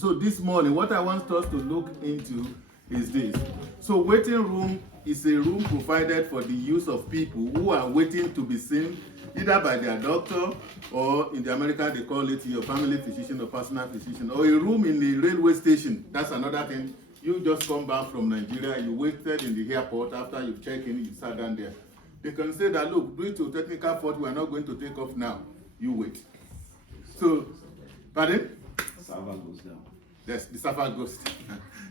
So this morning, what I want us to look into is this. So waiting room is a room provided for the use of people who are waiting to be seen either by their doctor, or in the America they call it your family physician or personal physician, or a room in the railway station. That's another thing. You just come back from Nigeria, you waited in the airport. After you check in, you sat down there. They can say that, look, due to technical fault, we are not going to take off now. You wait. So, pardon? Server goes down. Yes, the server goes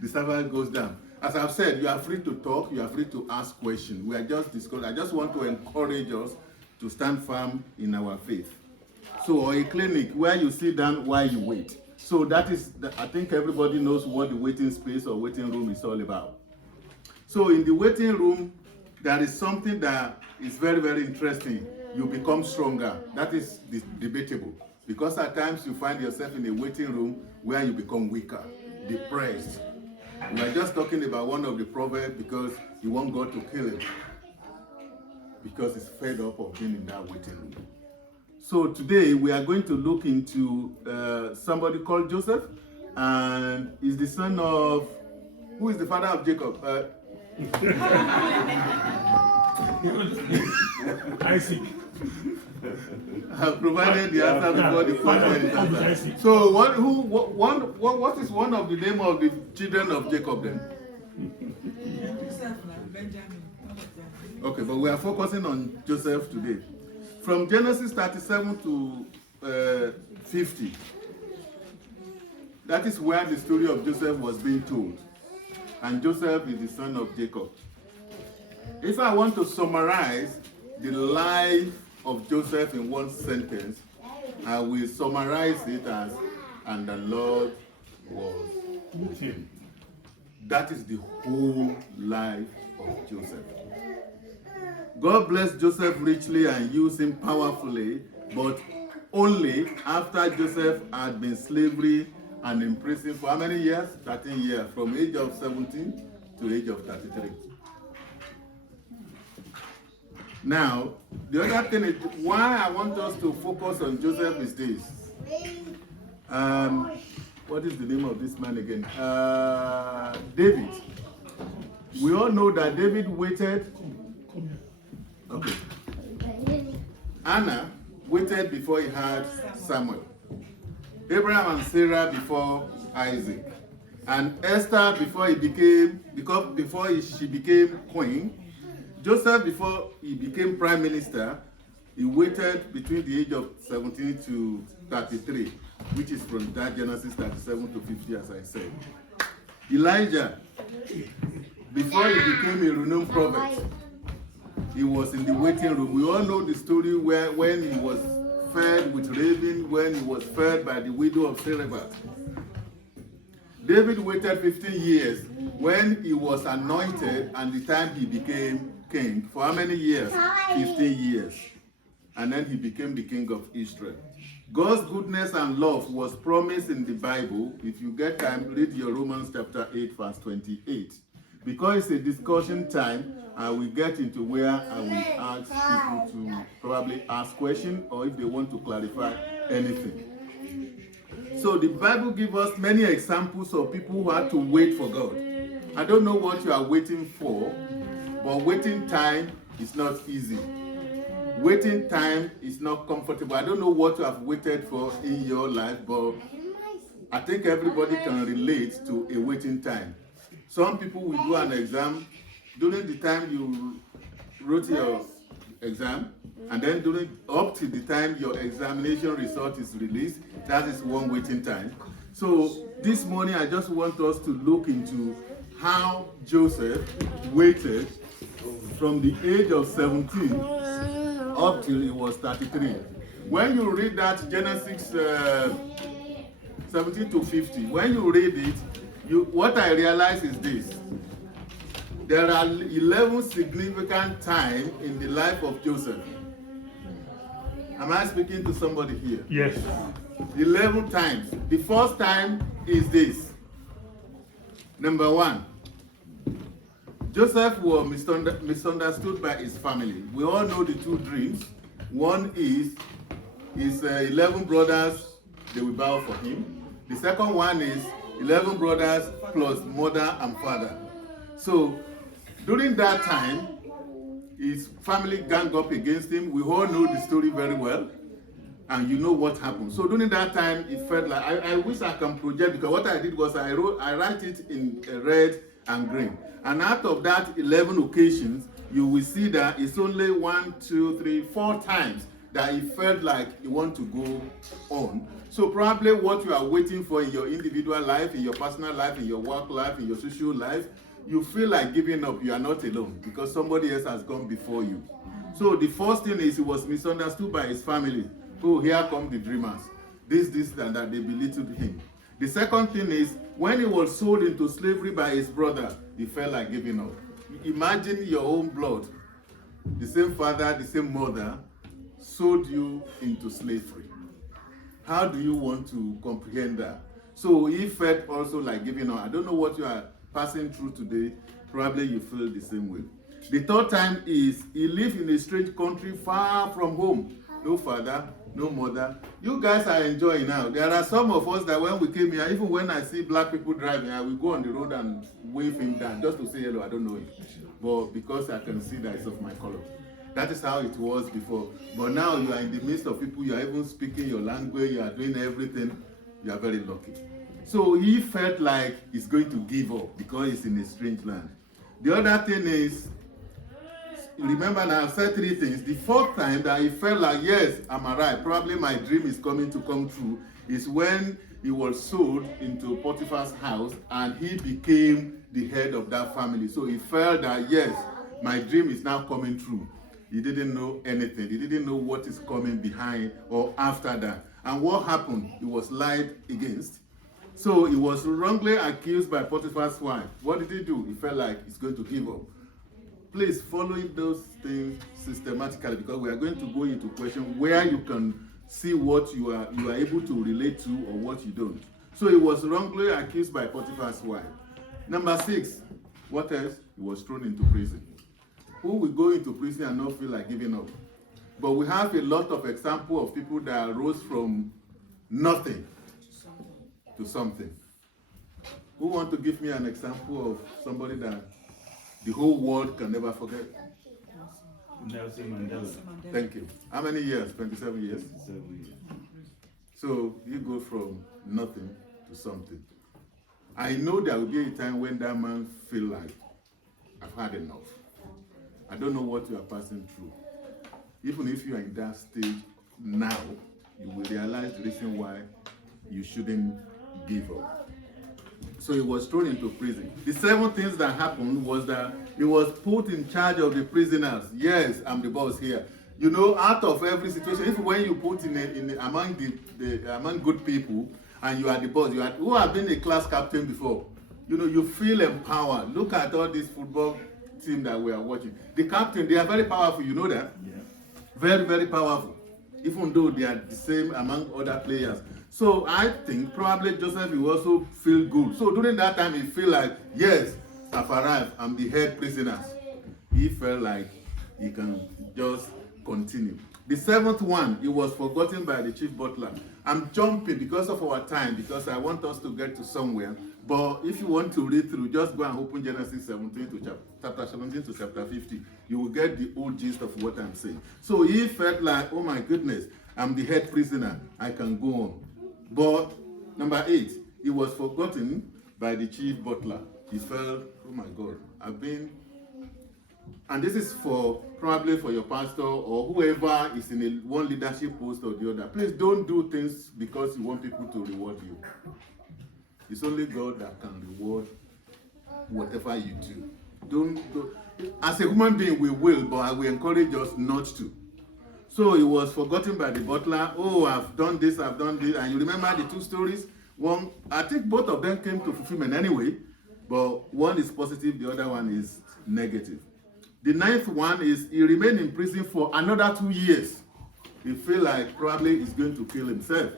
the server goes down. As I've said, you are free to talk, you are free to ask questions. We are just discussing. I just want to encourage us to stand firm in our faith. So, or a clinic where you sit down while you wait. So that is, I think everybody knows what the waiting space or waiting room is all about. So in the waiting room, there is something that is very, very interesting. You become stronger. That is debatable. Because at times you find yourself in a waiting room where you become weaker, depressed. We are just talking about one of the proverbs because you want God to kill him. Because he's fed up of being in that waiting room. So today we are going to look into somebody called Joseph, and he's the son of, who is the father of Jacob? Isaac. I have provided the answer before the question is answered. So what is one of the name of the children of Jacob then? Okay, but we are focusing on Joseph today. From Genesis 37 to 50, that is where the story of Joseph was being told. And Joseph is the son of Jacob. If I want to summarize the life of Joseph in one sentence, I will summarize it as, and the Lord was with him. That is the whole life of Joseph. God blessed Joseph richly and used him powerfully, but only after Joseph had been slavery and imprisoned for how many years? 13 years, from age of 17 to age of 33. Now, the other thing is, why I want us to focus on Joseph is this. What is the name of this man again? David. We all know that David waited. Okay. Anna waited before he had Samuel. Abraham and Sarah before Isaac. And Esther before she became queen. Joseph before he became prime minister. He waited between the age of 17 to 33, which is from that Genesis 37 to 50, as I said. Elijah, before he became a renowned prophet, he was in the waiting room. We all know the story where when he was fed with raven, when he was fed by the widow of Zarephath. David waited 15 years when he was anointed and the time he became king. For how many years? 15 years. And then he became the king of Israel. God's goodness and love was promised in the Bible. If you get time, read your Romans chapter 8, verse 28. Because it's a discussion time, I will get into where I will ask people to probably ask questions or if they want to clarify anything. So the Bible gives us many examples of people who had to wait for God. I don't know what you are waiting for, but waiting time is not easy. Waiting time is not comfortable. I don't know what you have waited for in your life, but I think everybody can relate to a waiting time. Some people will do an exam during the time you wrote your exam, and then up to the time your examination result is released. That is one waiting time. So this morning I just want us to look into how Joseph waited from the age of 17 up till he was 33. When you read that Genesis 17 to 50, when you read it, what I realize is this. There are 11 significant times in the life of Joseph. Am I speaking to somebody here? Yes. 11 times. The first time is this. Number one, Joseph was misunderstood by his family. We all know the two dreams. One is his 11 brothers, they will bow for him. The second one is 11 brothers plus mother and father. So during that time, his family gang up against him. We all know the story very well, and you know what happened. So during that time, it felt like I wish I can project, because what I did was I write it in red and green. And out of that 11 occasions, you will see that it's only 1, 2, 3, 4 times that he felt like he want to go on. So probably what you are waiting for in your individual life, in your personal life, in your work life, in your social life, you feel like giving up. You are not alone because somebody else has gone before you. So the first thing is he was misunderstood by his family. Oh, here come the dreamers. This, and that, they belittled him. The second thing is when he was sold into slavery by his brother, he felt like giving up. Imagine your own blood, the same father, the same mother, sold you into slavery. How do you want to comprehend that? So he felt also like giving up. I don't know what you are passing through today. Probably you feel the same way. The third time is he lived in a strange country far from home. No father, no mother. You guys are enjoying now. There are some of us that when we came here, even when I see black people driving, I will go on the road and wave him down just to say hello. I don't know him. But because I can see that it's of my color. That is how it was before. But now you are in the midst of people, you are even speaking your language, you are doing everything. You are very lucky. So he felt like he's going to give up because he's in a strange land. The other thing is, remember now I've said 3 things. The fourth time that he felt like, yes, I'm arrived, probably my dream is coming to come true, is when he was sold into Potiphar's house and he became the head of that family. So he felt that, yes, my dream is now coming true. He didn't know anything. He didn't know what is coming behind or after that. And what happened? He was lied against. So he was wrongly accused by Potiphar's wife. What did he do? He felt like he's going to give up. Please follow those things systematically, because we are going to go into question where you can see what you are able to relate to or what you don't. So he was wrongly accused by Potiphar's wife. Number 6, what else? He was thrown into prison. Who will go into prison and not feel like giving up? But we have a lot of examples of people that rose from nothing to something. Who want to give me an example of somebody that the whole world can never forget? Nelson Mandela. Thank you. How many years? 27 years? 7 years. So you go from nothing to something. I know there will be a time when that man feel like, I've had enough. I don't know what you are passing through. Even if you are in that stage now, you will realize the reason why you shouldn't give up. So he was thrown into prison. The 7 things that happened was that he was put in charge of the prisoners. Yes, I'm the boss here. You know, out of every situation, if when you put among among good people and you are the boss, who have been a class captain before, you know, you feel empowered. Look at all this football team that we are watching. The captain, they are very powerful, you know that? Yeah. Very, very powerful. Even though they are the same among other players. So I think probably Joseph will also feel good. So during that time, he feel like, yes, I've arrived. I'm the head prisoner. He felt like he can just continue. The 7th one, he was forgotten by the chief butler. I'm jumping because of our time, because I want us to get to somewhere. But if you want to read through, just go and open Genesis 17 to chapter 17 to chapter 50. You will get the whole gist of what I'm saying. So he felt like, oh my goodness, I'm the head prisoner. I can go on. But number 8, he was forgotten by the chief butler. He felt, oh my God, I've been, and this is for probably for your pastor or whoever is in one leadership post or the other. Please don't do things because you want people to reward you. It's only God that can reward whatever you do. Don't as a human being, we will, but I will encourage us not to. So he was forgotten by the butler. Oh, I've done this, and you remember the 2 stories? One, I think both of them came to fulfillment anyway, but one is positive, the other one is negative. The 9th one is he remained in prison for another 2 years. He felt like probably he's going to kill himself.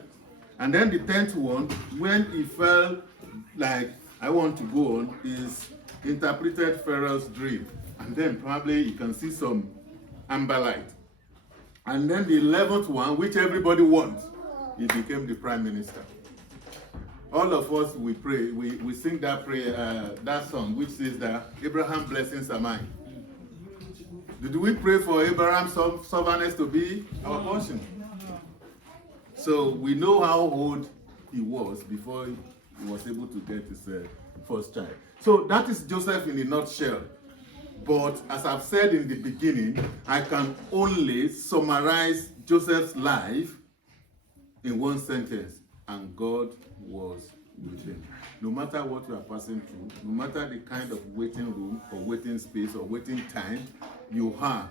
And then the 10th one, when he felt like I want to go on, is interpreted Pharaoh's dream. And then probably you can see some amber light. And then the 11th one, which everybody wants, he became the prime minister. all of us, we pray, we sing that prayer, that song, which says that Abraham blessings are mine. Did we pray for Abraham's stubbornness to be our portion? So we know how old he was before he was able to get his first child. So that is Joseph in a nutshell. But as I've said in the beginning, I can only summarize Joseph's life in one sentence. And God was with him. No matter what you are passing through, no matter the kind of waiting room or waiting space or waiting time you have,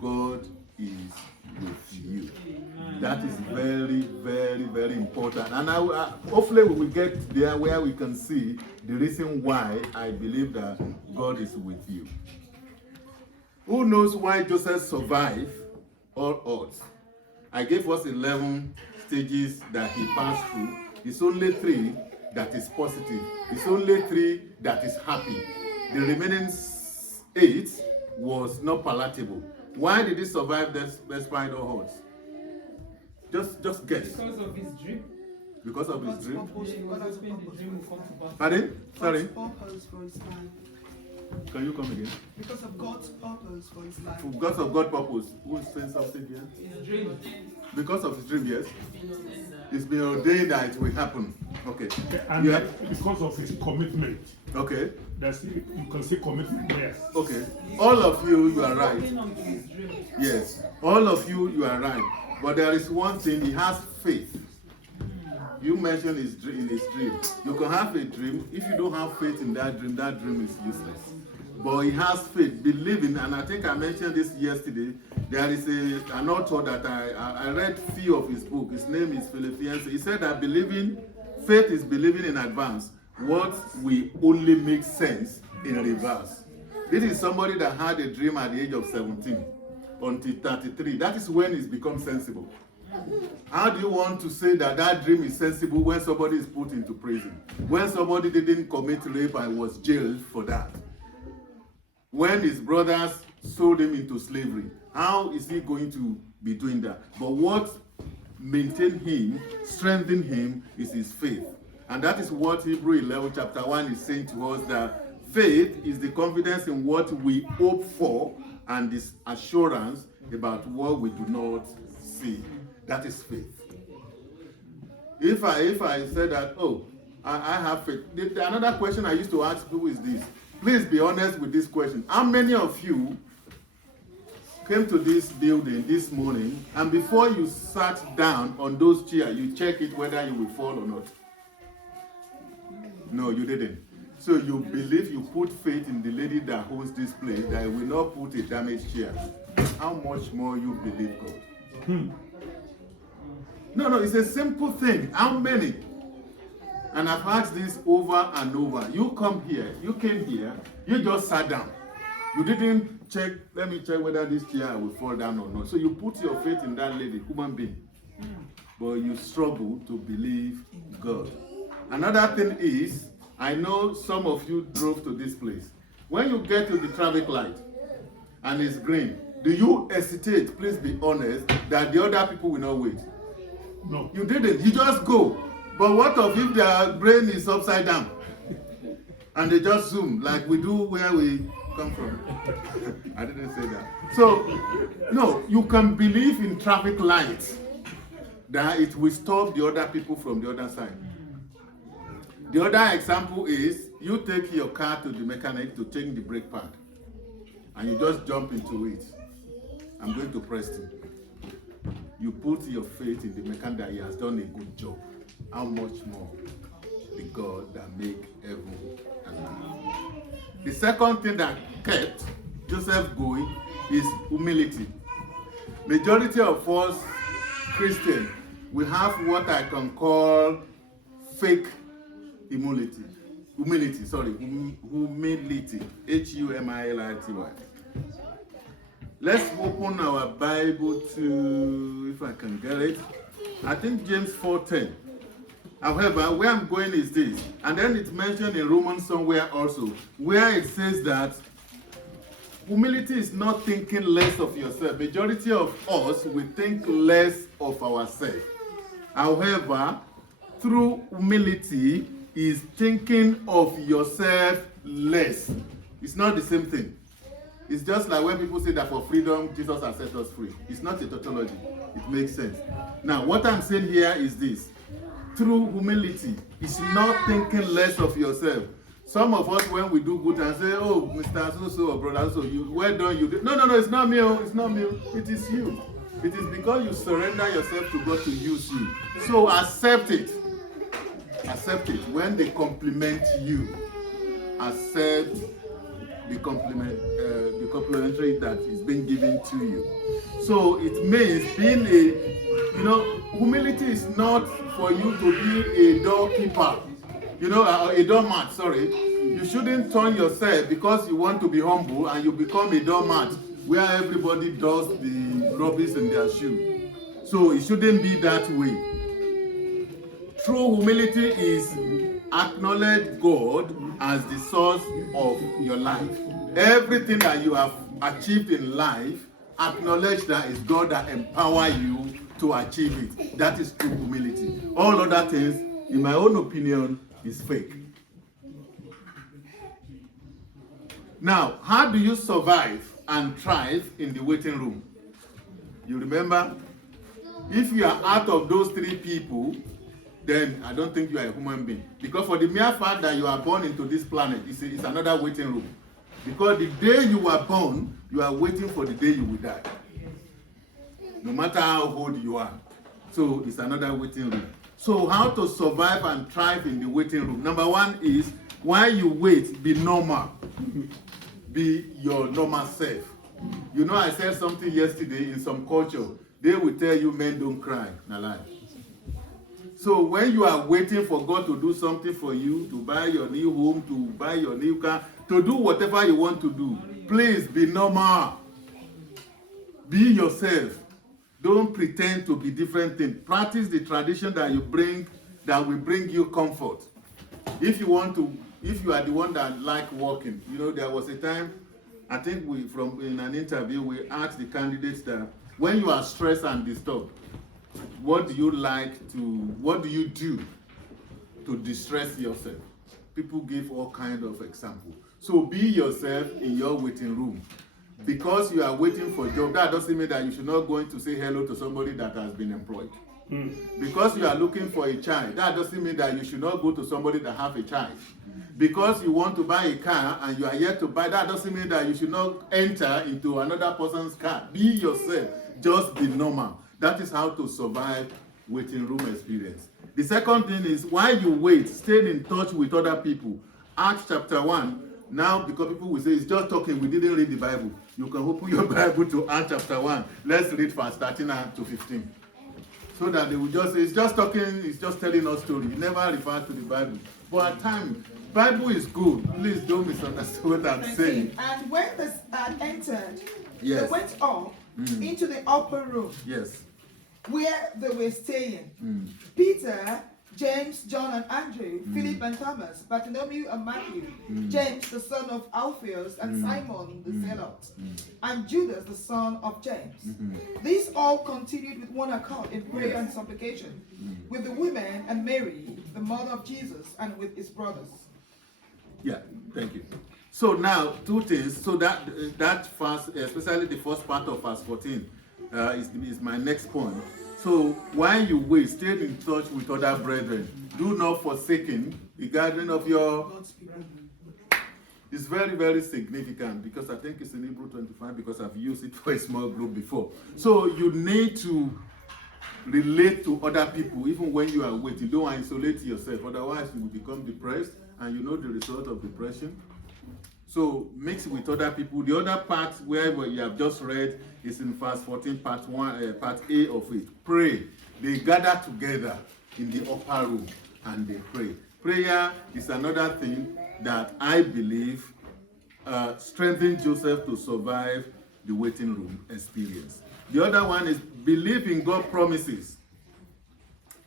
God is with you. That is very, very, very important. And hopefully we will get there where we can see the reason why I believe that God is with you. Who knows why Joseph survived all odds? I gave us 11 stages that he passed through. It's only 3 that is positive. It's only 3 that is happy. The remaining 8 was not palatable. Why did he survive despite all odds? Just guess. Because of his dream. Because of his dream? Pardon? Sorry? God's purpose for his life. Can you come again? Because of God's purpose for his life. Because of God's purpose. Who is saying something here? His dream. Because of his dream, yes? It's been ordained that it will happen. Okay. And Yeah. because of his commitment. Okay. You can see commitment there. Okay. All of you are right. Holding on to his dream. Yes. All of you are right. But there is one thing, he has faith. You mentioned in his dream. You can have a dream. If you don't have faith in that dream is useless. But he has faith, believing, and I think I mentioned this yesterday. There is an author that I read few of his book. His name is Philippians. He said that faith is believing in advance what will only make sense in reverse. This is somebody that had a dream at the age of 17 until 33. That is when it's become sensible. How do you want to say that dream is sensible when somebody is put into prison? When somebody didn't commit rape and was jailed for that? When his brothers sold him into slavery, how is he going to be doing that? But what maintained him, strengthened him, is his faith. And that is what Hebrew 11 chapter 1 is saying to us, that faith is the confidence in what we hope for and this assurance about what we do not see. That is faith. If I said that, I have faith. Another question I used to ask people is this. Please be honest with this question. How many of you came to this building this morning and before you sat down on those chairs, you check it whether you will fall or not? No, you didn't. So you believe, you put faith in the lady that holds this place, that will not put a damaged chair. How much more you believe God? No, it's a simple thing. How many? And I've asked this over and over. You came here, you just sat down. You didn't check, let me check whether this chair will fall down or not. So you put your faith in that lady, human being. But you struggle to believe God. Another thing is, I know some of you drove to this place. When you get to the traffic light and it's green, do you hesitate, please be honest, that the other people will not wait? No. You didn't. You just go. But what if their brain is upside down? And they just zoom, like we do where we come from. I didn't say that. So, no, you can believe in traffic lights that it will stop the other people from the other side. The other example is, you take your car to the mechanic to change the brake pad. And you just jump into it. I'm going to Preston. You put your faith in the mechanic that he has done a good job. How much more the God that make heaven and earth? The second thing that kept Joseph going is humility. Majority of us Christians, we have what I can call fake humility. Humility. Humility. Let's open our Bible to, if I can get it, I think James 4:10. However, where I'm going is this, and then it's mentioned in Romans somewhere also, where it says that humility is not thinking less of yourself. Majority of us, we think less of ourselves. However, true humility is thinking of yourself less. It's not the same thing. It's just like when people say that for freedom, Jesus has set us free. It's not a tautology. It makes sense. Now, what I'm saying here is this. True humility is not thinking less of yourself. Some of us, when we do good and say, oh, Mr. So-so or brother so you, well done, you did. No, it's not me, it's not me. It is you. It is because you surrender yourself to God to use you. So accept it. Accept it. When they compliment you, accept the complimentary that is being given to you. So it means being humility is not for you to be a doorkeeper, a doormat, sorry. You shouldn't turn yourself because you want to be humble and you become a doormat where everybody does the rubbish in their shoe. So it shouldn't be that way. True humility is acknowledge God as the source of your life. Everything that you have achieved in life, acknowledge that it's God that empower you to achieve it. That is true humility. All other things, in my own opinion, is fake. Now, how do you survive and thrive in the waiting room? You remember? If you are out of those three people, then I don't think you are a human being. Because for the mere fact that you are born into this planet, it's another waiting room. Because the day you were born, you are waiting for the day you will die. No matter how old you are. So it's another waiting room. So how to survive and thrive in the waiting room? Number one is, while you wait, be normal. Be your normal self. I said something yesterday in some culture. They will tell you men don't cry. Not lie. So when you are waiting for God to do something for you, to buy your new home, to buy your new car, to do whatever you want to do, please be normal. Be yourself. Don't pretend to be different things. Practice the tradition that you bring, that will bring you comfort. If you are the one that like walking, there was a time, I think in an interview, we asked the candidates that when you are stressed and disturbed, what do you do to distress yourself? People give all kinds of examples. So be yourself in your waiting room. Because you are waiting for a job, that doesn't mean that you should not go in to say hello to somebody that has been employed. Because you are looking for a child, that doesn't mean that you should not go to somebody that have a child. Because you want to buy a car and you are yet to buy, that doesn't mean that you should not enter into another person's car. Be yourself. Just be normal. That is how to survive waiting room experience. The second thing is, while you wait, stay in touch with other people. Acts chapter 1. Now, because people will say, it's just talking, we didn't read the Bible. You can open your Bible to Acts chapter 1. Let's read verse 13 to 15. So that they will just say, it's just talking, it's just telling us story. It never refers to the Bible. But at times, Bible is good. Please don't misunderstand what I'm saying. And when they entered, Yes. they went up into the upper room. Yes. Where they were staying. Peter, James, John, and Andrew, Philip and Thomas, Bartholomew and Matthew, James, the son of Alphaeus, and Simon the Zealot, and Judas, the son of James. These all continued with one accord in prayer and supplication, with the women and Mary, the mother of Jesus, and with his brothers. Yeah, thank you. So now, two things. So that verse, especially the first part of verse 14, is my next point. So while you wait, stay in touch with other brethren. Do not forsaken the gathering of your... God's people. It's very, very significant because I think it's in Hebrew 25 because I've used it for a small group before. So you need to relate to other people even when you are waiting. Don't isolate yourself, otherwise you will become depressed, and you know the result of depression. So mix with other people. The other part where you have just read is in verse 14, part A of it. Pray. They gather together in the upper room and they pray. Prayer is another thing that I believe strengthened Joseph to survive the waiting room experience. The other one is believe in God's promises.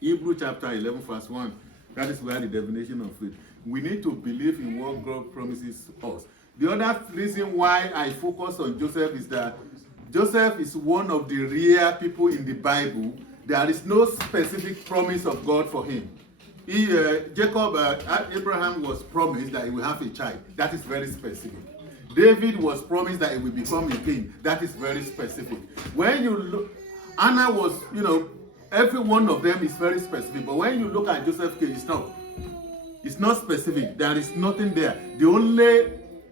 Hebrew chapter 11 verse 1. That is where the definition of faith. We need to believe in what God promises us. The other reason why I focus on Joseph is that Joseph is one of the rare people in the Bible. There is no specific promise of God for him. Abraham was promised that he will have a child. That is very specific. David was promised that he will become a king. That is very specific. When you look, Anna was, every one of them is very specific. But when you look at Joseph's case, it's not. It's not specific. There is nothing there. The only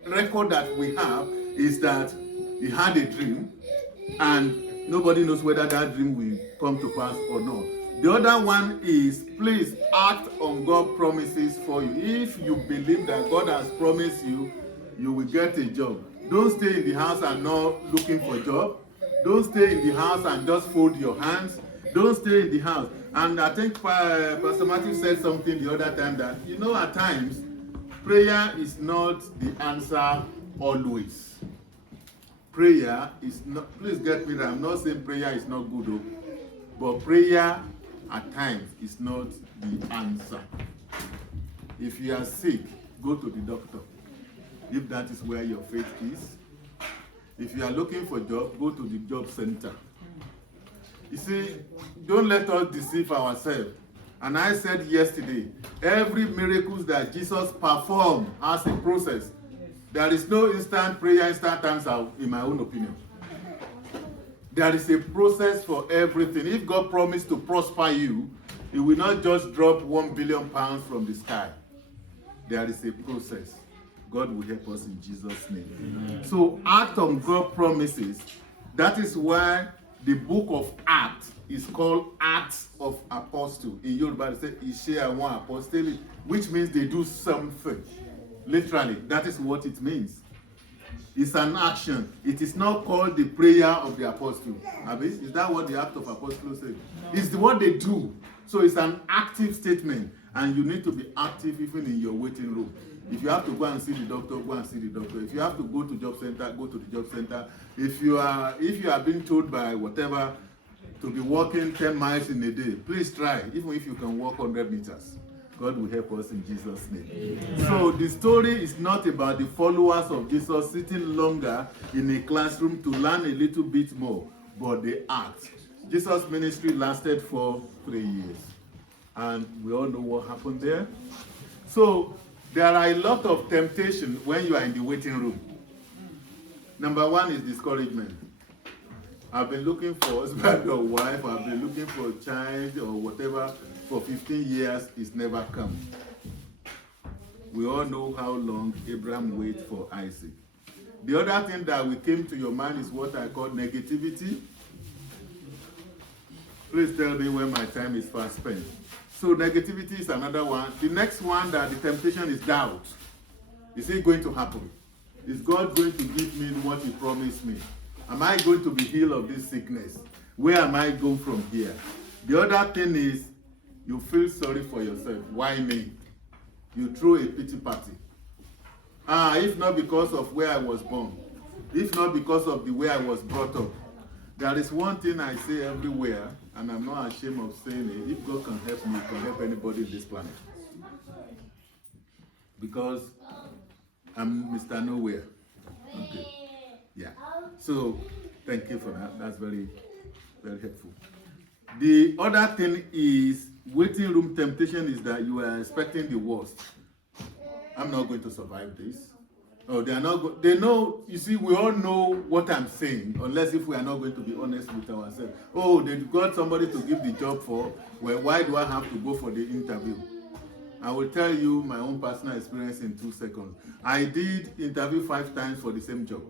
record that we have is that he had a dream, and nobody knows whether that dream will come to pass or not. The other one is, please act on God's promises for you. If you believe that God has promised you, you will get a job. Don't stay in the house and not looking for a job. Don't stay in the house and just fold your hands. Don't stay in the house. And I think Pastor Matthew said something the other time that, at times, prayer is not the answer always. Prayer is not, please get me right, I'm not saying prayer is not good, but prayer at times is not the answer. If you are sick, go to the doctor, if that is where your faith is. If you are looking for a job, go to the job center. You see, don't let us deceive ourselves. And I said yesterday, every miracle that Jesus performed has a process. There is no instant prayer, instant answer, in my own opinion. There is a process for everything. If God promised to prosper you, He will not just drop £1 billion from the sky. There is a process. God will help us in Jesus' name. Amen. So act on God's promises. That is why the book of Acts is called Acts of Apostles. In Yoruba, they say Iṣẹ́ àwọn Apostles, which means they do something. Literally, that is what it means. It's an action. It is not called the prayer of the apostle. Is that what the Act of Apostles say? It's what they do. So it's an active statement, and you need to be active even in your waiting room. If you have to go and see the doctor, go and see the doctor. If you have to go to job center, go to the job center. If you are being told by whatever to be walking 10 miles in a day, please try, even if you can walk 100 meters. God will help us in Jesus' name. Amen. So the story is not about the followers of Jesus sitting longer in a classroom to learn a little bit more, but the act. Jesus' ministry lasted for 3 years. And we all know what happened there. So there are a lot of temptation when you are in the waiting room. Number one is discouragement. I've been looking for a husband or wife, I've been looking for a child or whatever for 15 years, it's never come. We all know how long Abraham waited for Isaac. The other thing that will came to your mind is what I call negativity. Please tell me when my time is fast spent. So negativity is another one. The next one, that the temptation is doubt. Is it going to happen? Is God going to give me what He promised me? Am I going to be healed of this sickness? Where am I going from here? The other thing is, you feel sorry for yourself. Why me? You throw a pity party. If not because of where I was born, if not because of the way I was brought up. There is one thing I say everywhere, and I'm not ashamed of saying it. If God can help me, He can help anybody in this planet. Because I'm Mr. Nowhere. Okay. Yeah. So, thank you for that. That's very, very helpful. The other thing is, waiting room temptation is that you are expecting the worst. I'm not going to survive this. Oh, they are not. They know. You see, we all know what I'm saying, unless if we are not going to be honest with ourselves. Oh, they got somebody to give the job for. Well, why do I have to go for the interview? I will tell you my own personal experience in 2 seconds. I did interview 5 times for the same job.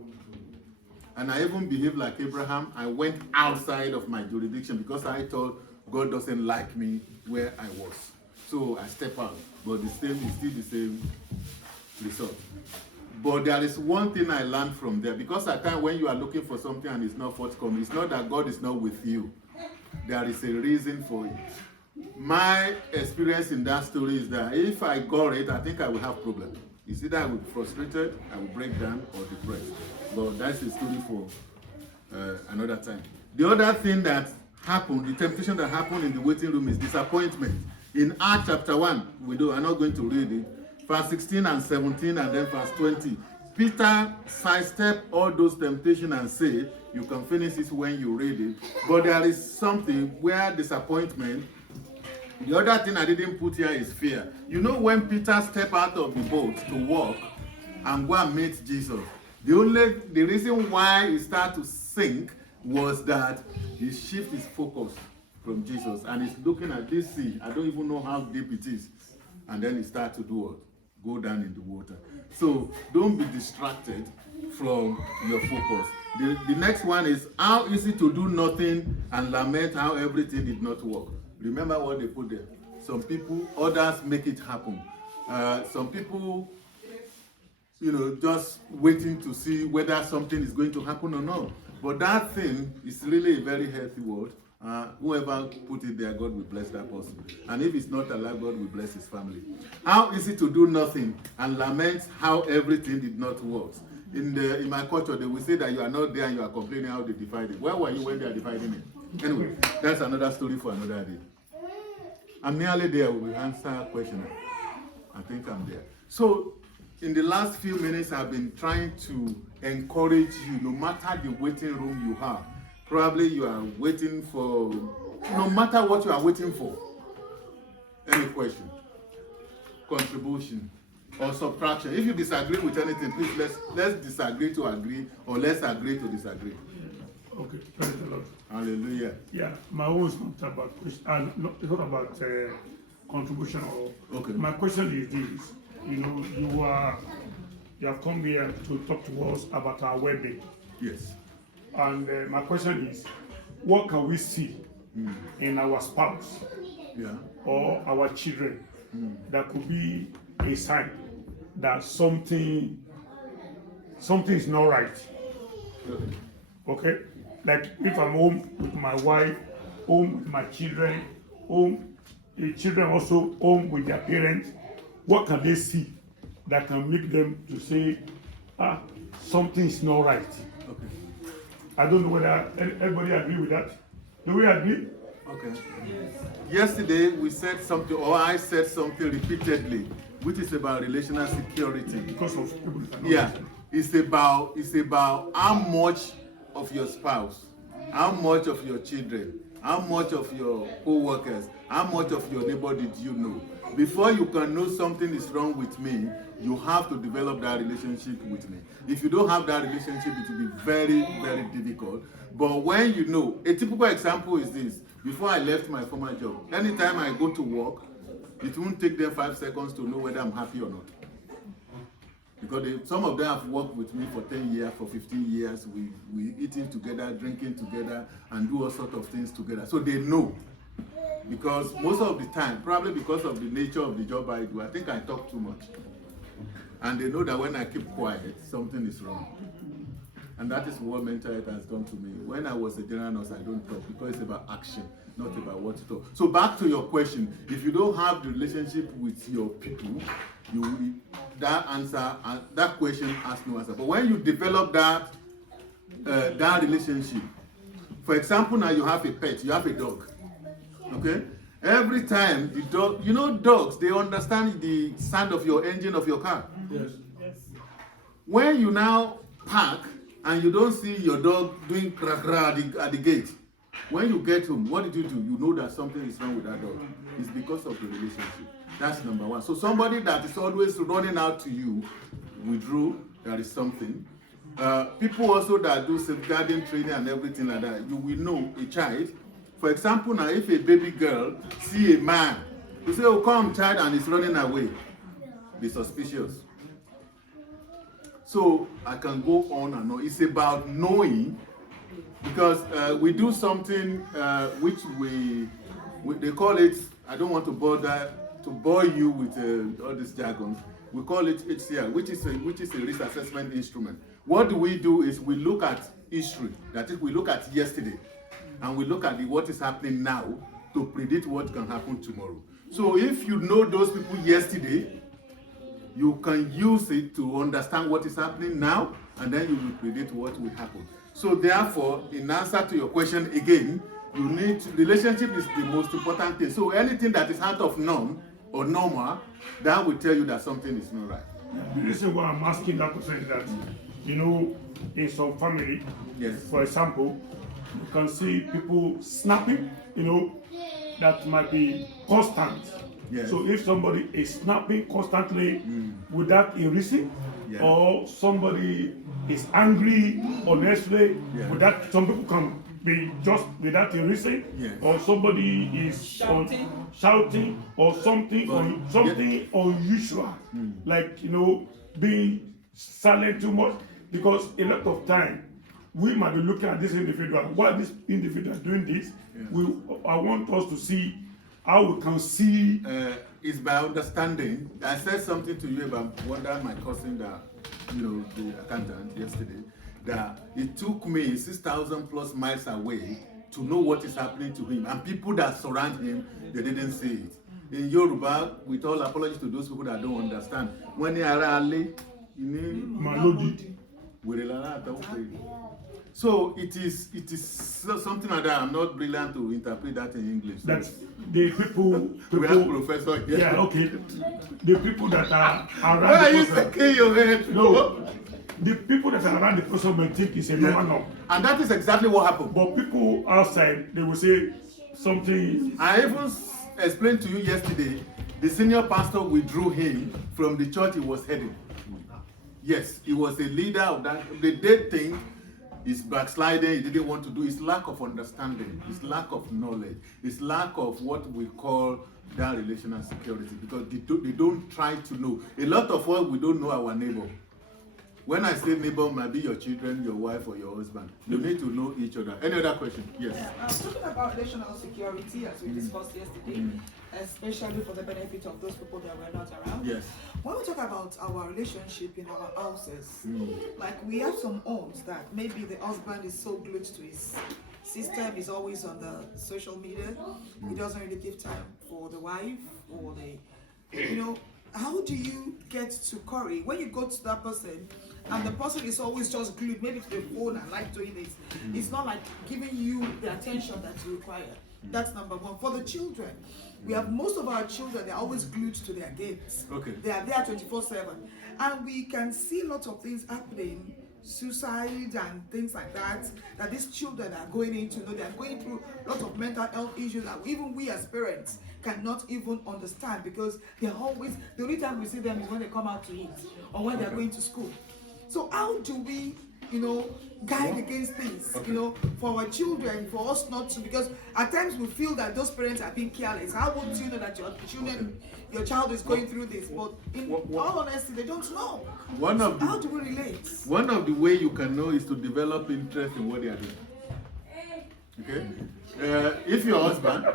And I even behaved like Abraham. I went outside of my jurisdiction because I thought God doesn't like me where I was. So I stepped out. But it's still the same result. But there is one thing I learned from there. Because at times when you are looking for something and it's not forthcoming, it's not that God is not with you. There is a reason for it. My experience in that story is that if I got it, I think I will have problems. It's either I will be frustrated, I will break down, or depressed. But that's a story for another time. The other thing that happened, the temptation that happened in the waiting room is disappointment. In Acts chapter 1, I'm not going to read it, verse 16 and 17 and then verse 20. Peter sidestepped all those temptations and said, you can finish this when you read it, but there is something where disappointment The other thing I didn't put here is fear. You know, when Peter stepped out of the boat to walk and go and meet Jesus, the reason why he started to sink was that he shifted his focus from Jesus and he's looking at this sea. I don't even know how deep it is. And then he started to do what? Go down in the water. So don't be distracted from your focus. The next one is how easy to do nothing and lament how everything did not work. Remember what they put there. Some people, others make it happen. Some people, just waiting to see whether something is going to happen or not. But that thing is really a very healthy word. Whoever put it there, God will bless that person. And if it's not alive, God will bless his family. How easy to do nothing and lament how everything did not work. In my culture, they will say that you are not there and you are complaining how they divided. Where were you when they are dividing it? Anyway, that's another story for another day. I'm nearly there. We will answer a question. I think I'm there. So, in the last few minutes, I've been trying to encourage you, no matter the waiting room you have. Probably you are waiting for, no matter what you are waiting for. Any question, contribution, or subtraction. If you disagree with anything, please let's disagree to agree, or let's agree to disagree. Okay, praise the Lord. Hallelujah. Yeah, my own is not about question. It's not about contribution or. Okay. My question is this: you have come here to talk to us about our wedding, Yes. and my question is, what can we see in our spouse Yeah. or our children that could be a sign that something is not right? Okay. Okay? Like if I'm home with my wife, home with my children, the children also home with their parents, what can they see that can make them to say, something is not right? Okay. I don't know whether everybody agree with that. Do we agree? Okay. Yesterday we said something, or I said something repeatedly, which is about relational security. Because of people that are not Yeah, listening. it's about how much of your spouse, how much of your children, how much of your co-workers, how much of your neighbor did you know? Before you can know something is wrong with me, you have to develop that relationship with me. If you don't have that relationship, it will be very, very difficult. But when you know, a typical example is this. Before I left my former job, anytime I go to work, it won't take them 5 seconds to know whether I'm happy or not. Because some of them have worked with me for 10 years, for 15 years. We eating together, drinking together, and do all sorts of things together. So they know. Because most of the time, probably because of the nature of the job I do, I think I talk too much. And they know that when I keep quiet, something is wrong. And that is what mental health has done to me. When I was a general nurse, I don't talk because it's about action, not about what to talk. So back to your question, if you don't have the relationship with your people, that question has no answer. But when you develop that relationship, for example, now you have a pet, you have a dog, okay? Every time the dog, dogs, they understand the sound of your engine of your car. Yes. When you now park and you don't see your dog doing cra at the gate, when you get home, what did you do? You know that something is wrong with that dog. It's because of the relationship. That's number one. So somebody that is always running out to you, withdraw, there is something. People also that do safeguarding training and everything like that, you will know a child. For example, now if a baby girl see a man, you say, "Oh, come, child," and he's running away. Be suspicious. So I can go on and on. It's about knowing, because we do something which they call it. I don't want to bore you with all this jargon. We call it HCR, which is a risk assessment instrument. What we do is we look at history. That is, we look at yesterday, and we look at what is happening now to predict what can happen tomorrow. So if you know those people yesterday, you can use it to understand what is happening now, and then you will predict what will happen. So therefore, in answer to your question again, relationship is the most important thing. So anything that is out of norm or normal, that will tell you that something is not right. The reason why I'm asking that question is that, in some family, Yes. for example, you can see people snapping, that might be constant. Yes. So if somebody is snapping constantly without a reason, Yeah. or somebody is angry unnecessarily, Yeah. without, some people can be just without a reason, Yes. or somebody is shouting or something something unusual, like being silent too much, because a lot of time we might be looking at this individual. Why this individual is doing this? I want us to see how we can see. It's by understanding. I said something to you about my cousin that, the accountant yesterday, that it took me 6,000 plus miles away to know what is happening to him. And people that surround him, they didn't see it. In Yoruba, with all apologies to those people that don't understand, when they are ali, Malodi. so it is something like that. I'm not brilliant to interpret that in English. So That's the people. we have professor here. Yeah, okay. The people that are around. Why are the you person. shaking your head? No, the people that are around the person may think it's a normal. And that is exactly what happened. But people outside, they will say something. I even explained to you yesterday, the senior pastor withdrew him from the church he was heading. Yes, he was a leader of that. They did think he's backsliding, he didn't want to do. His lack of understanding, his lack of knowledge, his lack of what we call that relational security, because they don't try to know. A lot of us, we don't know our neighbor. When I say neighbor, might be your children, your wife, or your husband. You need to know each other. Any other question? Yes. Talking about relational security, as we discussed yesterday, especially for the benefit of those people that were not around. Yes. When we talk about our relationship in our houses, like we have some homes that maybe the husband is so glued to his system, is always on the social media, he doesn't really give time for the wife or how do you get to curry when you go to that person and the person is always just glued maybe to the phone and like doing this? It's not like giving you the attention that you require. That's number one. For the children, we have most of our children, they're always glued to their games. Okay. They are there 24/7. And we can see lots of things happening, suicide and things like that these children are going into. They are going through lots of mental health issues that even we as parents cannot even understand, because they're always, the only time we see them is when they come out to eat or when they're going to school. So how do we guide against things, for our children, for us not to, because at times we feel that those parents are being careless. How would you know that your child is going through this? But in all honesty, they don't know. How do we relate? One of the way you can know is to develop interest in what they are doing. Okay? If your husband,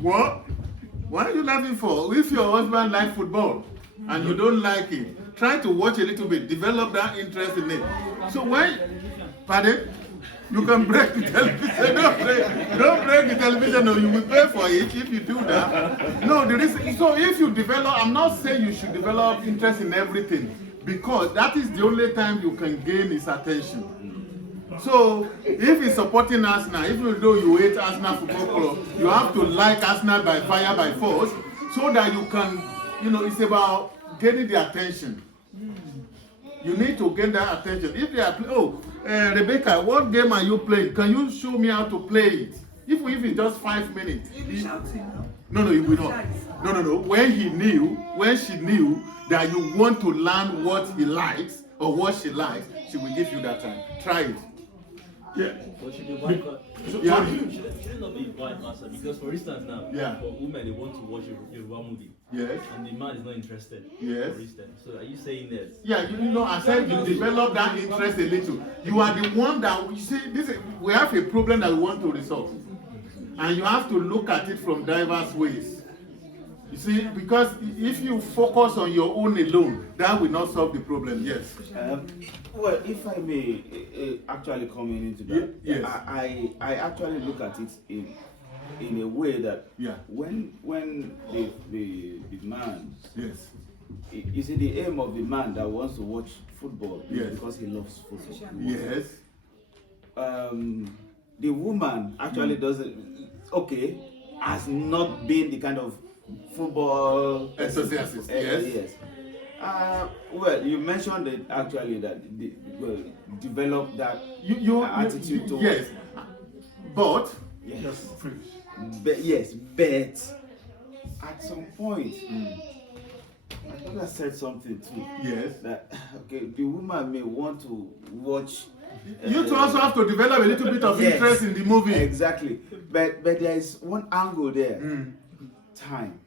what are you laughing for? If your husband likes football and you don't like it, try to watch a little bit, develop that interest in it. So pardon? You can break the television. Don't break the television, or you will pay for it if you do that. No, so if you develop, I'm not saying you should develop interest in everything, because that is the only time you can gain his attention. So if he's supporting Arsenal, even though you hate Arsenal Football Club, you have to like Arsenal by fire, by force, so that you can, it's about getting the attention. You need to gain that attention. If they are Rebecca, what game are you playing? Can you show me how to play it? If it's just 5 minutes. You'll be shouting. No, he will not. No. When she knew that you want to learn what he likes or what she likes, she will give you that time. Try it. Yeah. But should be white Yeah. should it not be vice versa? Because for instance now, for women they want to watch a Yoruba movie. Yes. And the man is not interested. Yes. For instance. So are you saying that? Yeah, I said you develop that interest a little. You are the one that we have a problem that we want to resolve. And you have to look at it from diverse ways. You see, because if you focus on your own alone, that will not solve the problem. Yes. Well, if I may actually come into that, yes. I actually look at it in a way that when the man, yes, you see, the aim of the man that wants to watch football is because he loves football. Yes. The woman actually doesn't. Has not been the kind of football enthusiast. Yes. Well, you mentioned that actually that develop that attitude towards. Yes, but yes. But yes, but at some point, my brother said something too. Yes. That okay, the woman may want to watch. You two also have to develop a little bit of Yes. interest in the movie. Exactly, but there is one angle there. Time.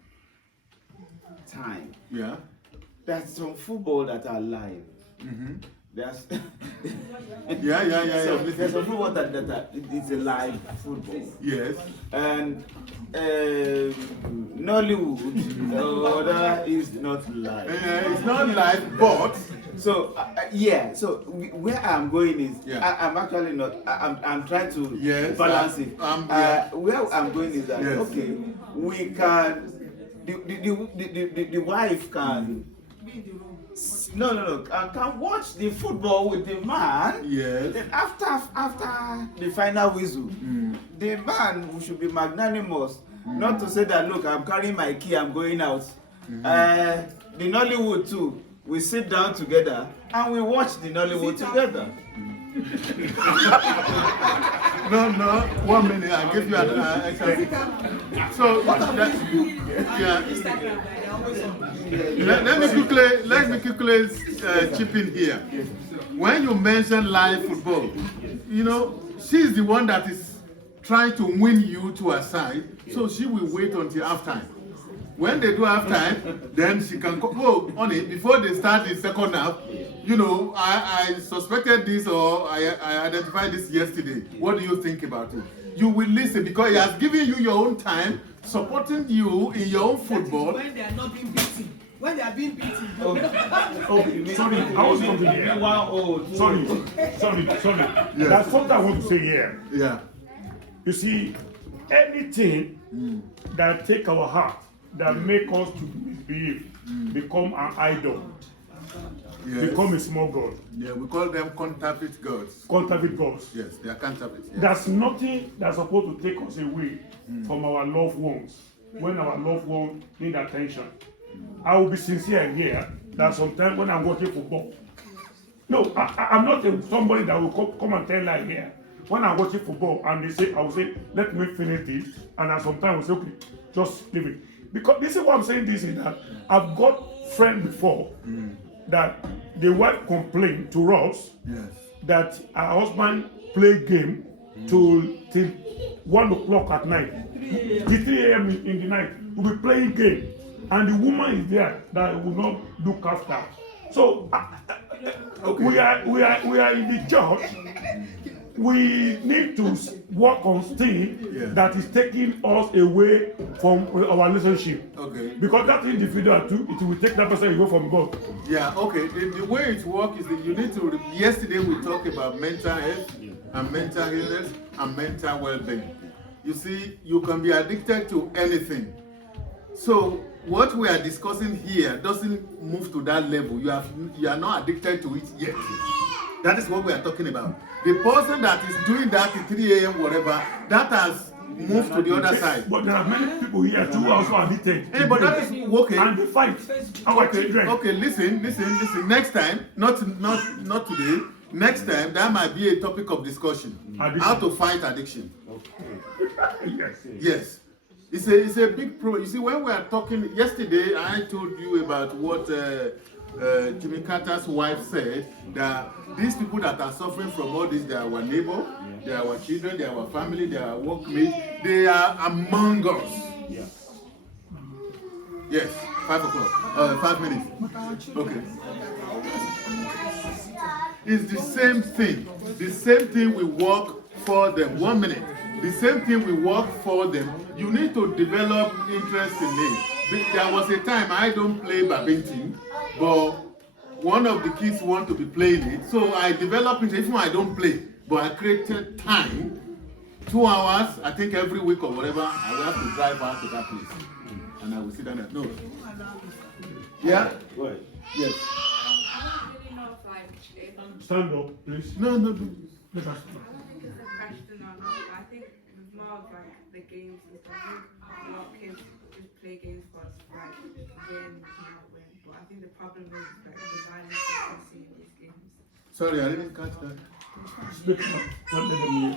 Yeah. There's some football that are live. There's Yeah. so there's some football that it's a live football. Yes. And Nollywood that is not live. It's not live, but So yeah, so where I'm going is Yeah. I'm actually not. I'm trying to Yes, balance it. yeah. Where I'm going is that Yes. okay, we can. The wife can. No. Can watch the football with the man. Yes. Then after the final whistle, the man should be magnanimous, not to say that look, I'm carrying my key, I'm going out. The Nollywood too. We sit down together and we watch the Nollywood together. No. 1 minute. I give you an example. So yeah. Let me quickly chip in here. When you mention live football, you know she's the one that is trying to win you to her side, so she will wait until halftime. When they do halftime, then she can go on it before they start the second half. You know, I suspected this or I identified this yesterday. What do you think about it? You will listen because he has given you your own time, supporting you in your own football. When they are not being beaten. When they are being beaten. Okay, sorry, I was talking here. Sorry. Yes. That's something I want to say here. Yeah. You see, anything that take our heart, that make us to misbehave, become an idol, Yes. become a small god, Yeah, we call them counterfeit gods. counterfeit gods. Yes, they are counterfeit. Yes. There's nothing that's supposed to take us away from our loved ones when our loved ones need attention. I will be sincere here that sometimes when I'm watching football, no, I'm not somebody that will come and tell lie here. When I'm watching football and they say, I will say, let me finish this, and I sometimes will say, okay, just leave it. Because this is what I'm saying. This is that I've got friends before that the wife complained to us Yes. that her husband play game till 1 o'clock at night, till 3 a.m. in the night. We'll be playing game, and the woman is there that will not look after. So Okay. we are in the church. We need to work on things that is taking us away from our relationship. Okay. Because that individual too, it will take that person away from God. Yeah, okay. The way it works is that you need to. Yesterday we talked about mental health and mental illness and mental well-being. You see, you can be addicted to anything. So what we are discussing here doesn't move to that level. You are not addicted to it yet. That is what we are talking about. The person that is doing that at 3 a.m. whatever, that has moved to the other side. But there are many people here too also addicted. Hey, but that is okay. And they fight our children. Okay, listen. Next time, not today. Next time, that might be a topic of discussion. Addiction. How to fight addiction. Yes. Yes, it's a big problem. You see, when we are talking yesterday, I told you about what Jimmy Carter's wife said, that these people that are suffering from all this, they are our neighbor, they are our children, they are our family, they are our workmates, they are among us. Yes, 5 o'clock, 5 minutes. Okay. It's the same thing. The same thing we work for them. 1 minute. The same thing we work for them. You need to develop interest in it. There was a time I don't play badminton, but one of the kids want to be playing it. So I developed it, even I don't play, but I created time, 2 hours, I think every week or whatever, I will have to drive out to that place. And I will sit down there. No. Yeah? What? Yes. Stand up, please. No. Let us Question or not, I think it's more of like the games and stuff. I think a lot of kids just play games for like win, not win. But I think the problem is like the violence that we see in these games. Sorry, I didn't catch that. speak up. Don't let them hear.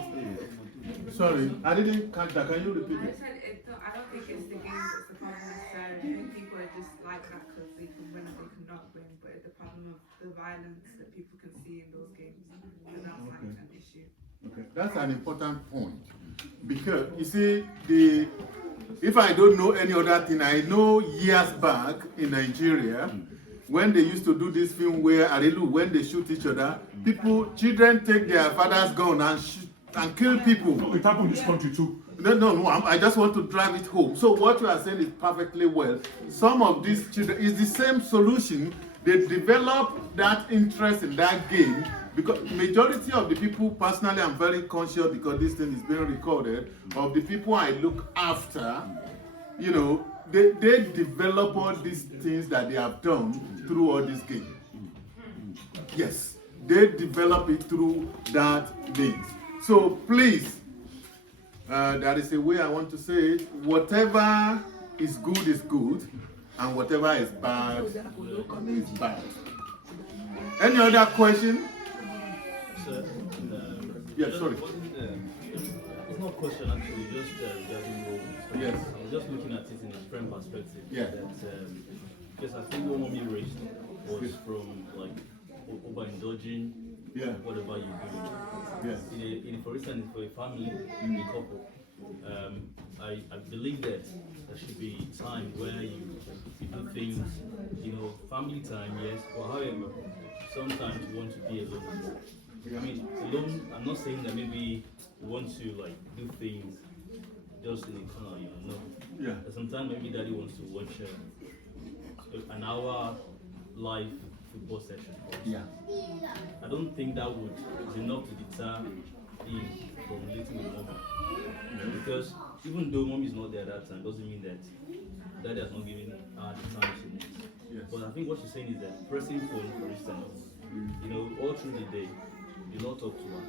Sorry, I didn't catch that. Can you repeat I it? said I don't think it's the games that's the problem necessarily. I think people are just like that because they can win and they cannot win. But it's the problem of the violence that people can see in those games, and that's like an issue. Okay, that's an important point because you see if I don't know any other thing, I know years back in Nigeria when they used to do this film where Arelu, when they shoot each other, children take their father's gun and shoot and kill people. It happened in this country too. No, I just want to drive it home. So what you are saying is perfectly well. Some of these children is the same solution. They develop that interest in that game because majority of the people, personally, I'm very conscious because this thing is being recorded, of the people I look after, you know, they develop all these things that they have done through all this game. Yes, they develop it through that means. So please, there is a way I want to say it. Whatever is good, and whatever is bad is bad. Any other question? So, Yeah, sorry. It's not a question actually, just regarding movies. Yes. I was just looking at it in a different perspective. Yeah. That, because I think what mommy raised was from like overindulging whatever you do. Yes. For instance, for a family, a couple, I believe that there should be time where you do things, family time, yes, but however, sometimes you want to be alone. I mean, alone, I'm not saying that maybe you want to like do things just in a corner, no. Yeah. But sometimes maybe daddy wants to watch an hour live football session. Yeah. I don't think that is enough to deter him from relating with mom. Because even though mom is not there at that time, doesn't mean that daddy has not given her the time she needs. Yes. But I think what she's saying is that pressing phone, for instance, all through the day, you not talk to her.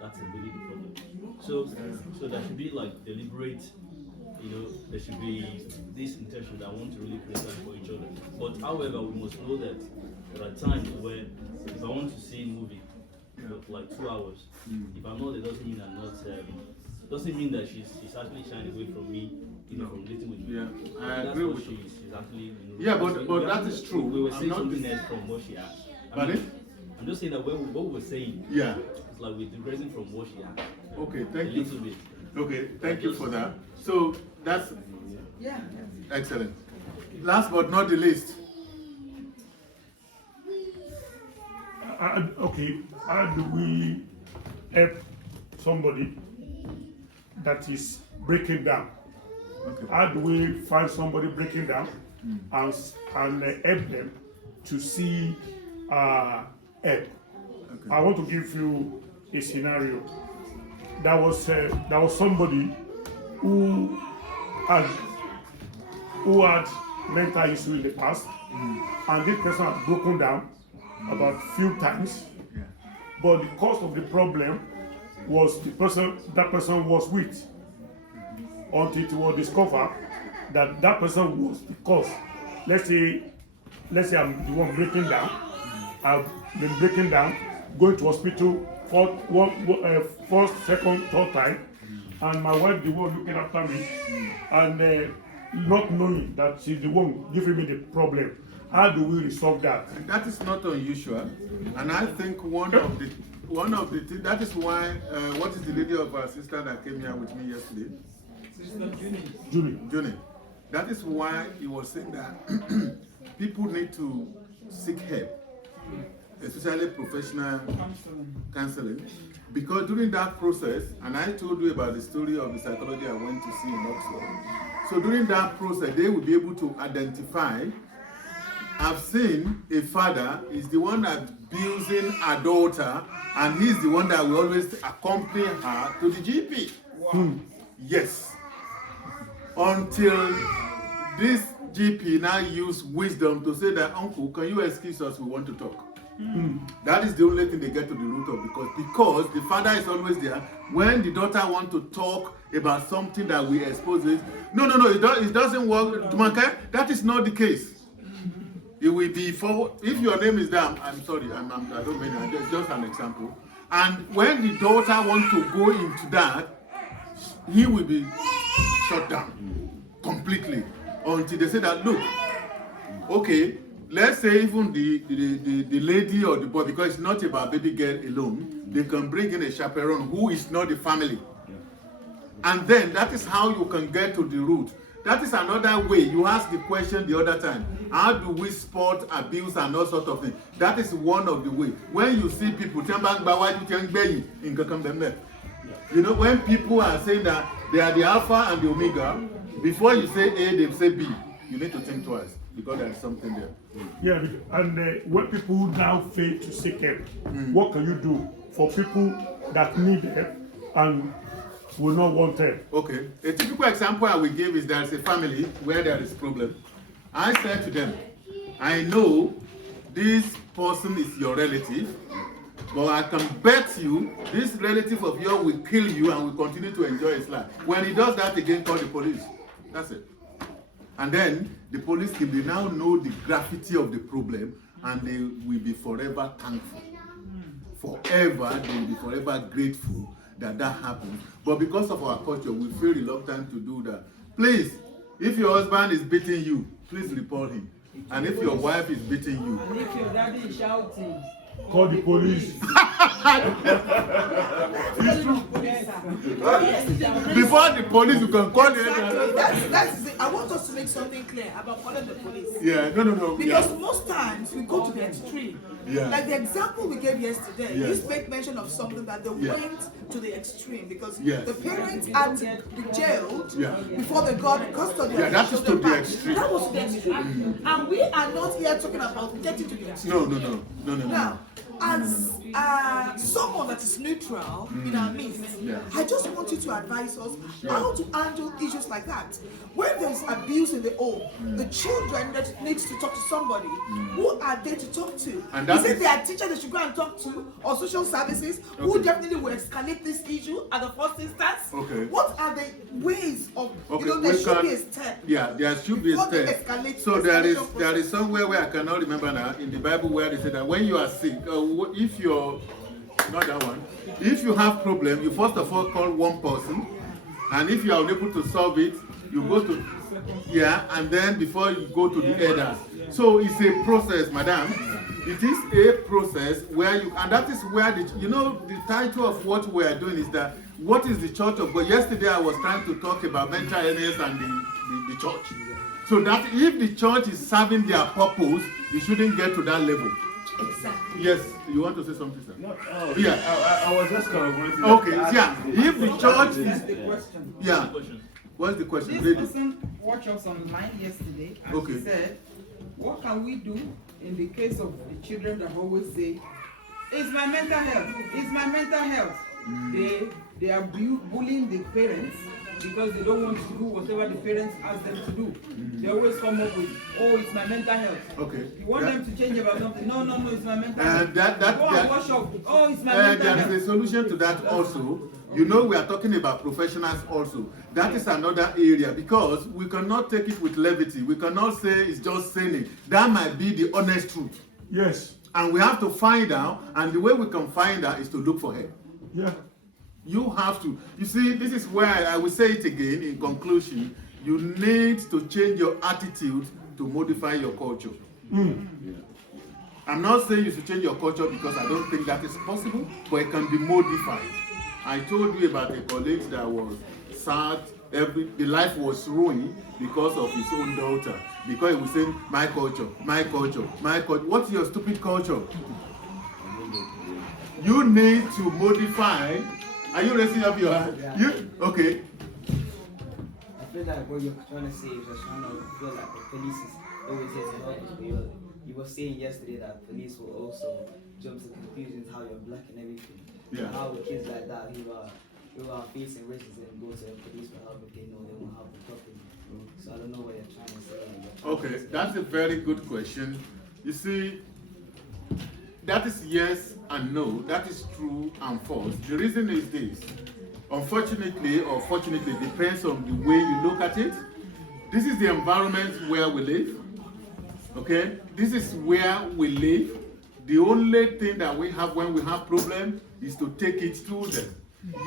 That's really the problem. So there should be like deliberate, there should be this intention that I want to really create time for each other. But however, we must know that there are times where if I want to see a movie for like 2 hours, if I'm not there, doesn't mean I'm not. Doesn't mean that she's actually shying away from me, from relating with me. Yeah, I That's agree what with you. she's actually. Yeah, but that is true. We were I'm saying not something dis- else from what she asked. I'm just saying that what we were saying, Yeah. it's like we're digressing from what she asked. Okay, A thank you. little bit. Okay, thank you for that. So that's Yeah. excellent. Last but not the least. Okay, how do we help somebody that is breaking down? Okay. How do we find somebody breaking down and help them to see help? I want to give you a scenario. There was somebody who had mental issue in the past, and this person had broken down about few times. Yeah. But the cause of the problem was that person was with, until it was discovered that person was the cause. Let's say I'm the one breaking down. I've been breaking down, going to hospital first, second, third time, and my wife the one looking after me, and not knowing that she's the one giving me the problem. How do we resolve that? And that is not unusual, and I think one of the things, that is why what is the lady of our sister that came here with me yesterday? Junie. That is why he was saying that people need to seek help, especially professional counseling, because during that process, and I told you about the story of the psychology I went to see in Oxford. So during that process, they will be able to identify. I've seen a father is the one abusing a daughter, and he's the one that will always accompany her to the GP. Wow. Yes. Until this GP now use wisdom to say that, uncle, can you excuse us? We want to talk. That is the only thing they get to the root of, because the father is always there when the daughter want to talk about something that we expose it. No, it doesn't work. That is not the case. It will be for, if your name is Dan, I'm sorry, I don't mean it, it's just an example. And when the daughter wants to go into that, he will be shut down completely until they say that, look, okay, let's say even the lady or the boy, because it's not about baby girl alone, they can bring in a chaperone who is not the family. And then that is how you can get to the root. That is another way. You asked the question the other time. How do we spot abuse and all sort of things? That is one of the ways. When you see people, you know, when people are saying that they are the Alpha and the Omega, before you say A, they say B. You need to think twice because there is something there. Yeah, and when people now fail to seek help, what can you do for people that need help and will not want help? Okay, a typical example I will give is there's a family where there is problem. I said to them, I know this person is your relative, but I can bet you this relative of yours will kill you and will continue to enjoy his life. When he does that again, call the police. That's it. And then the police team, they now know the gravity of the problem and they will be forever thankful. Forever, they will be forever grateful that happened. But because of our culture, we feel reluctant to do that. Please, if your husband is beating you, please report him. And if your wife is beating you, And if your daddy is shouting, Call the police. before the police, you can call Exactly. the That's it. I want us to make something clear about calling the police. Yeah, no. Because Yeah. most times we go to the extreme. Yeah. Like the example we gave yesterday, Yes. you made mention of something that they Yeah. went to the extreme because Yes. the parents had to be jailed Yeah. before they got custody. Yeah, of that the is to children the back. extreme. That was to the extreme. And we are not here talking about getting to the extreme. No. Now, as someone that is neutral in our midst, Yeah. I just want you to advise us how to handle issues like that. When there's abuse in the home, the children that needs to talk to somebody, who are they to talk to? And that Is it is- their teacher they should go and talk to, or social services, who Okay. definitely will escalate this issue at the first instance? Okay. What are the ways of, Okay, there we should can- be a step. Yeah, there should be a Before they step. escalate- So there escalation is somewhere where I cannot remember now in the Bible where they say that when you are sick, if you're not that one, if you have problem, you first of all call one person, and if you are unable to solve it, you go to and then before you go to the elders. So it's a process, madam. It is a process where and that is where the title of what we are doing is that what is the church of God? Yesterday I was trying to talk about mental illness and the church. So that if the church is serving their purpose, it shouldn't get to that level. Exactly. Yes, you want to say something, sir? No, oh, Yeah. I was just corroborating. Okay, that. yeah. If the church is that's the question. yeah. Question. What's the question? This Read it. person watched us online yesterday and Okay. she said, what can we do in the case of the children that always say, it's my mental health, it's my mental health. They are bullying the parents because they don't want to do whatever the parents ask them to do. They always come up with, oh, it's my mental health. Okay. You want That- them to change about something? No, it's my mental health. Go and wash up. Oh, it's my mental There health. is a solution to that also. You know, we are talking about professionals also. That is another area because we cannot take it with levity. We cannot say it's just saying it. That might be the honest truth. Yes. And we have to find out, and the way we can find out is to look for help. Yeah. You have to. You see, this is where I will say it again in conclusion. You need to change your attitude to modify your culture. I'm not saying you should change your culture because I don't think that is possible, but it can be modified. I told you about a colleague that was sad, the life was ruined because of his own daughter. Because he was saying, my culture, my culture, my culture. What's your stupid culture? You need to modify. Are you raising up your hand? Yeah. You okay? I feel like what you're trying to say is just trying to feel like the police is always here to help us. But you were saying yesterday that police will also jump to conclusions how you're black and everything. Yeah. How kids like that who are facing racism go to the police for help if they know they won't help them properly. So I don't know what you're trying to say. Okay, that's a very good question. You see, that is yes and no. That is true and false. The reason is this. Unfortunately or fortunately, depends on the way you look at it. This is the environment where we live. Okay? This is where we live. The only thing that we have when we have problem is to take it through them.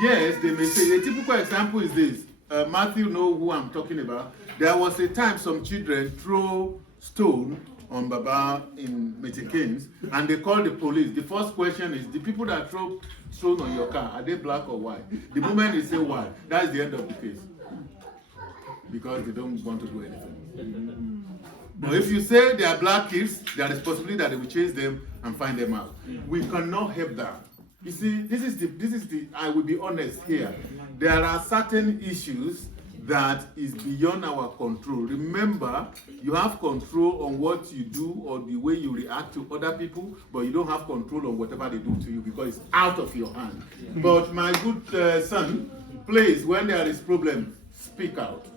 Yes, they may say, a typical example is this. Matthew know who I'm talking about. There was a time some children throw stone on Baba in Metikins, and they call the police. The first question is, the people that throw stone on your car, are they black or white? The moment they say white, that's the end of the case. Because they don't want to do anything. But if you say they are black kids, there is possibility that they will chase them and find them out. We cannot help that. You see, this is the, I will be honest here. There are certain issues that is beyond our control. Remember, you have control on what you do or the way you react to other people, but you don't have control on whatever they do to you because it's out of your hand. But my good son, please, when there is problem, speak out.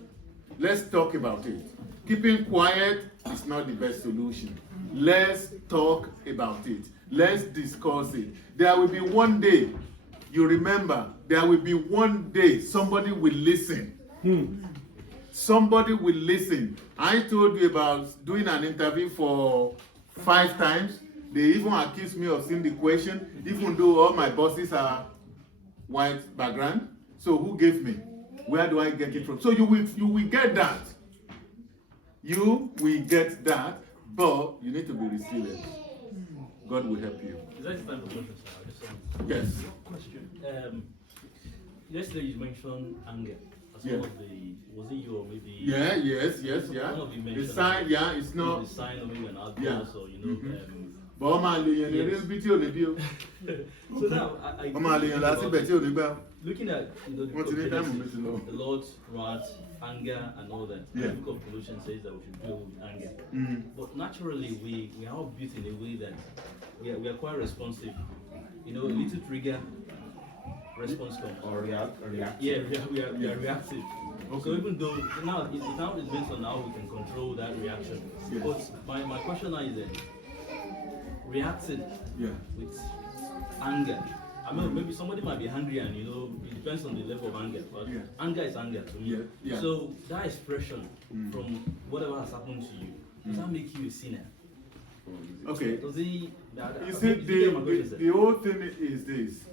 Let's talk about it. Keeping quiet is not the best solution. Let's talk about it. Let's discuss it. There will be one day, you remember, there will be one day somebody will listen. Somebody will listen. I told you about doing an interview for 5 times. They even accused me of seeing the question, even though all my bosses are white background. So who gave me? Where do I get it from? So you will get that. You will get that, but you need to be resilient. God will help you. Is that time for questions, sir? Yes. Question. Yesterday you mentioned anger as Yeah. one of the, was it you or maybe? Yeah, yes, yeah. One of the The mentioned. sign, yeah, it's not. The sign of maybe an outburst Yeah. or, you know. But ọmọ àlèyàn lè rí Yes. bí tí ò ní bí o. So now, I Ọmọ àlèyàn láti bẹ̀ tí ò ní gbà. looking at, you know, the Wọ́n ti ní táìmù mi ti lọ. the Lord's wrath, anger, and all that. Yeah. The book of Colossians says that we should deal with anger. Mm. But naturally, we are all built in a way that we are quite responsive. You know, a little trigger, response comes. Or react. Yeah, we are Yeah. reactive. Okay. So even though now it's based on how we can control that reaction. Yes. But my question now is then, reacting Yeah. with anger. I mean, maybe somebody might be angry, and you know, it depends on the level of anger. But Yeah. anger is anger to me. Yeah, yeah. So that expression from whatever has happened to you, does that make you a sinner? Okay. Does he? You see, the whole thing is this.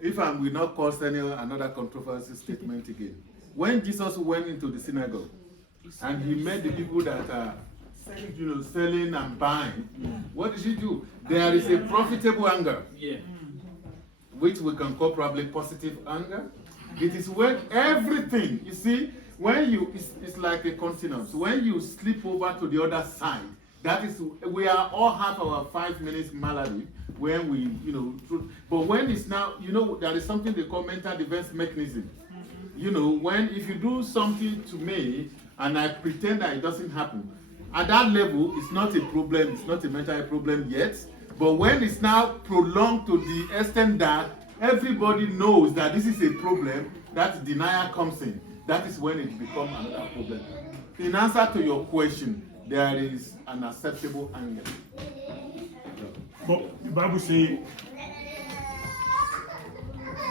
If I will not cause another controversial statement again. When Jesus went into the synagogue and he met the people that are, you know, selling and buying, what did he do? There is a profitable anger, Yeah. which we can call probably positive anger. It is when everything, you see, when you, it's like a continent. When you slip over to the other side, that is, we are all have our 5 minutes malady when we, you know, but when it's now, you know, there is something they call mental defense mechanism. You know, when, if you do something to me and I pretend that it doesn't happen, at that level, it's not a problem, it's not a mental problem yet. But when it's now prolonged to the extent that everybody knows that this is a problem, that denial comes in. That is when it becomes another problem. In answer to your question, there is an acceptable anger. But the Bible says,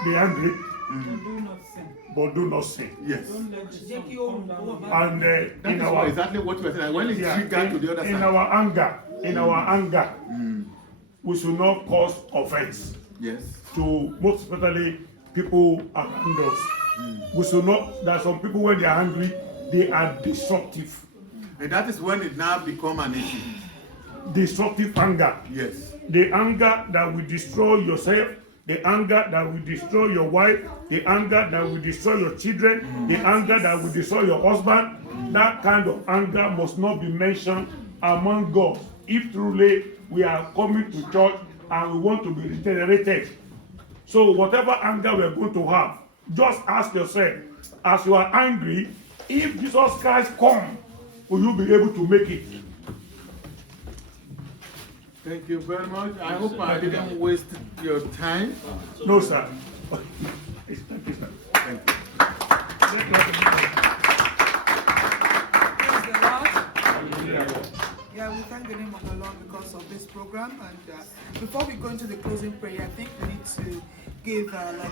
be angry, Do not sin. but do not sin. Yes. Don't let the sun come down. And That in is our exactly what we are saying. When it's yeah, triggered to the other in side. our anger, we should not cause offense Yes. to most especially people around us. We should not. There are some people when they are angry, they are destructive. And that is when it now become an issue. Destructive anger. Yes. The anger that will destroy yourself, the anger that will destroy your wife, the anger that will destroy your children, the anger that will destroy your husband. That kind of anger must not be mentioned among us. If truly we are coming to church and we want to be regenerated. So whatever anger we are going to have, just ask yourself, as you are angry, if Jesus Christ come, will you be able to make it? Thank you very much. I hope I didn't waste your time. No, sir. Thank you, sir. Thank you. Praise the Lord. Yeah, we thank the name of the Lord because of this program. And before we go into the closing prayer, I think we need to give like